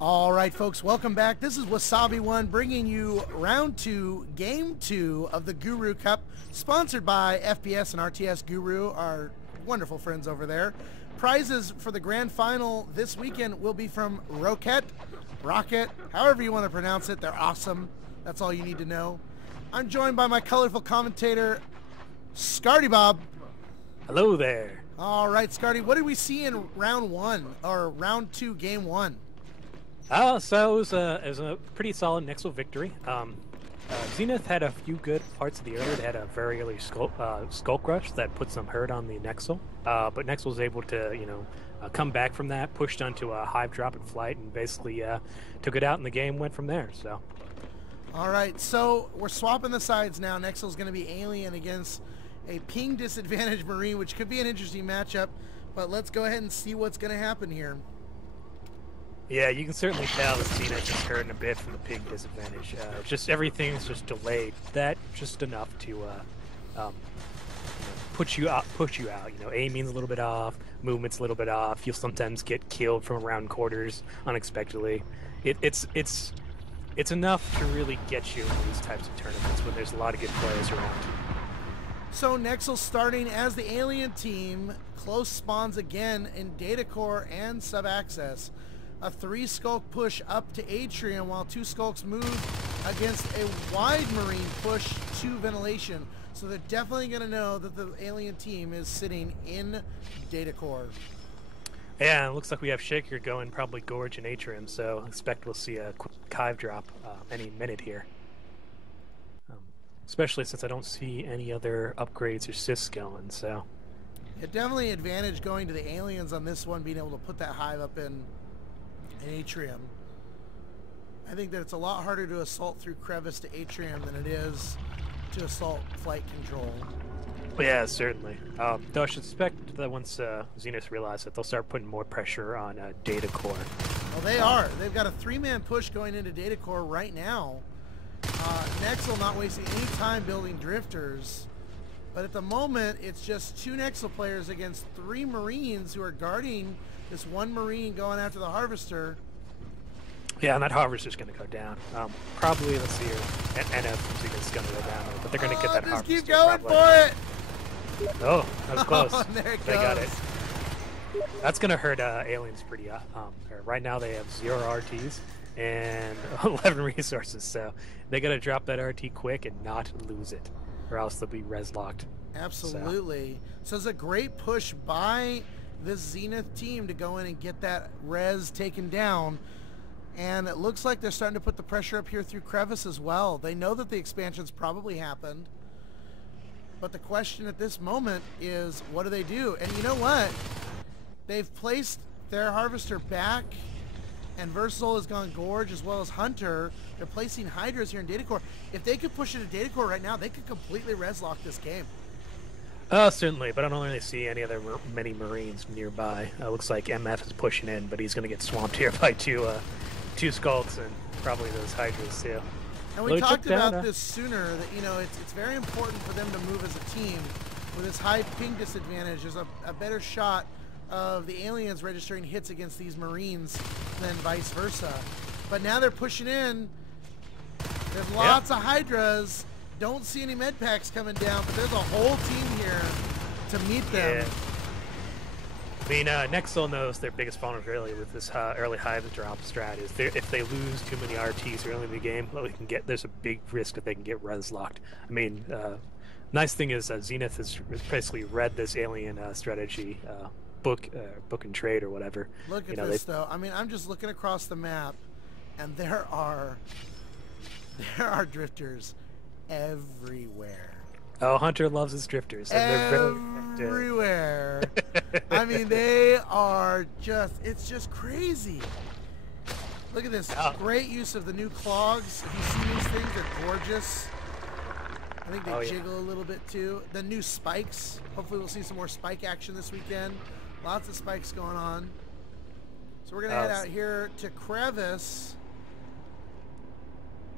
All right, folks, welcome back. This is Wasabi One bringing you round two, game two of the Guru Cup, sponsored by FPS and RTS Guru, our wonderful friends over there. Prizes for the grand final this weekend will be from Rocket, however you want to pronounce it. They're awesome. That's all you need to know. I'm joined by my colorful commentator, Scardy Bob. Hello there. All right, Scardy, what did we see in round one, or round two, game one? So it was a pretty solid Nxzl victory. Zenith had a few good parts of the early. They had a very early Skulk Rush that put some hurt on the Nxzl. But Nxzl was able to, come back from that, pushed onto a Hive drop in flight, and basically took it out, and the game went from there. So. All right, so we're swapping the sides now. Nxzl's going to be Alien against a ping disadvantaged Marine, which could be an interesting matchup. But let's go ahead and see what's going to happen here. Yeah, you can certainly tell that Zenith is hurting a bit from the ping disadvantage. Just everything's just delayed. That just enough to push you out. Aiming's a little bit off, movement's a little bit off. You'll sometimes get killed from around quarters unexpectedly. It's enough to really get you in these types of tournaments when there's a lot of good players around. So Nxzl starting as the Alien team, close spawns again in Data Core and Sub-Access. A 3-Skulk push up to Atrium while 2 Skulks move against a wide Marine push to Ventilation. So they're definitely going to know that the Alien team is sitting in Data Core. Yeah, it looks like we have Shaker going probably Gorge and Atrium, so I expect we'll see a quick Hive drop any minute here. Especially since I don't see any other upgrades or assists going, so. It definitely advantage going to the Aliens on this one, being able to put that Hive up in Atrium. I think that it's a lot harder to assault through Crevice to Atrium than it is to assault Flight Control. Yeah, certainly. Though I should expect that once Zenith realize that they'll start putting more pressure on Data Core. Well, they are. They've got a 3-man push going into Data Core right now. Nxzl not wasting any time building drifters. But at the moment, it's just 2 Nxzl players against 3 Marines who are guarding this 1 Marine going after the Harvester. Yeah, and that Harvester's going to go down. Probably, let's see here, NF is going to go down, but they're going to get that Harvester. Just keep going probably. for it! Oh, that was close. Oh, there it they goes. got it. That's going to hurt Aliens pretty. Right now they have 0 RTs and 11 resources, so they got to drop that RT quick and not lose it, or else they'll be res locked. Absolutely. So it's a great push by this Zenith team to go in and get that res taken down. And it looks like they're starting to put the pressure up here through Crevice as well. They know that the expansion's probably happened. But the question at this moment is, what do they do? And you know what? They've placed their Harvester back, and Versatile has gone Gorge as well as Hunter. They're placing Hydras here in Data Core. If they could push into Data Core right now, they could completely res lock this game. Certainly, but I don't really see any other many Marines nearby. Looks like MF is pushing in, but he's going to get swamped here by two Skulks and probably those Hydras too. And we talked about this sooner, that it's very important for them to move as a team. With this high ping disadvantage, there's a better shot of the Aliens registering hits against these Marines than vice versa. But now they're pushing in. There's lots of Hydras. Don't see any med packs coming down, but there's a whole team here to meet them. Yeah. I mean, Nxzl knows their biggest vulnerability with this early Hive drop strat is if they lose too many RTs early in the game, there's a big risk that they can get res locked. I mean, nice thing is Zenith has basically read this Alien strategy book and trade or whatever. Look at this though. I mean, I'm just looking across the map, and there are drifters everywhere. Oh, Hunter loves his drifters. And they're everywhere. I mean, they are it's just crazy. Look at this. Great use of the new clogs. If you see these things, they're gorgeous. I think they jiggle a little bit too. The new spikes. Hopefully we'll see some more spike action this weekend. Lots of spikes going on. So we're going to head out here to Crevice,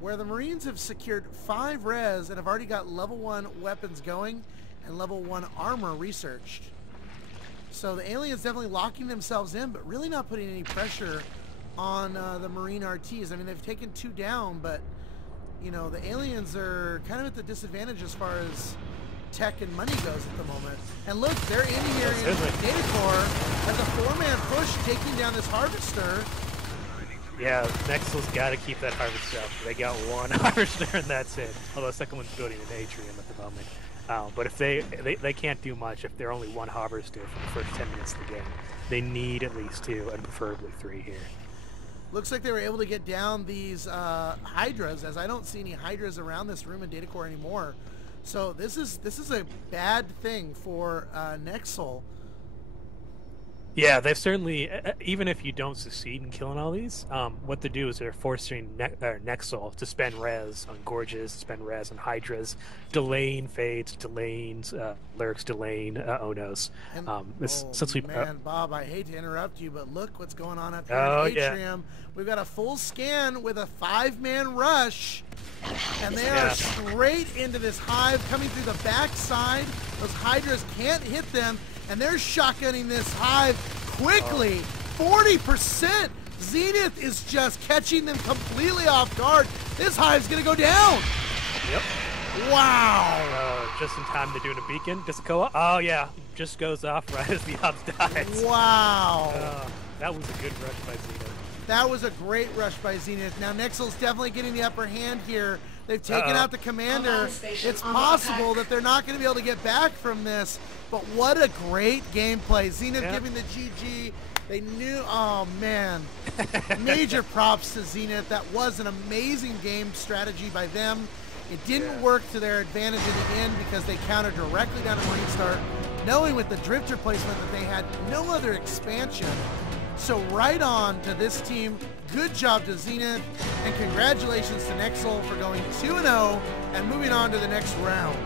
where the Marines have secured 5 res and have already got level 1 weapons going and level 1 armor researched. So the Aliens definitely locking themselves in, but really not putting any pressure on the Marine RTs. I mean, they've taken 2 down, but, you know, the aliens are kind of at the disadvantage as far as tech and money goes at the moment. And look, they're in here in Data Core as a 4-man push taking down this Harvester. Yeah, Nxzl's got to keep that Harvester up. They got 1 Harvester and that's it. Although the second one's building an Atrium at the moment. But if they can't do much if they're only 1 Harvester for the first 10 minutes of the game. They need at least 2 and preferably 3 here. Looks like they were able to get down these Hydras, as I don't see any Hydras around this room in Data Core anymore. So this is a bad thing for Nxzl. Yeah, they've certainly, even if you don't succeed in killing all these, what they do is they're forcing Nxzl to spend res on Gorges, spend res on Hydras, delaying Fades, delaying Lurks, delaying Onos. Man, Bob, I hate to interrupt you, but look what's going on up here in Atrium. Yeah. We've got a full scan with a 5-man rush, and they are straight into this hive coming through the backside. Those Hydras can't hit them. And they're shotgunning this hive quickly. 40%. Zenith is just catching them completely off guard. This hive's going to go down. Yep. Wow. Just in time to do a beacon. Discoa. Oh, yeah. Just goes off right as the ops dies. Wow. That was a good rush by Zenith. That was a great rush by Zenith. Now, Nxzl's definitely getting the upper hand here. They've taken out the commander. It's possible that they're not going to be able to get back from this. But what a great gameplay. Zenith giving the GG. They knew, oh man. Major props to Zenith. That was an amazing game strategy by them. It didn't work to their advantage in the end because they countered directly down a Marine Start, knowing with the Drifter placement that they had no other expansion. So right on to this team. Good job to Zenith. And congratulations to Nxzl for going 2-0 and moving on to the next round.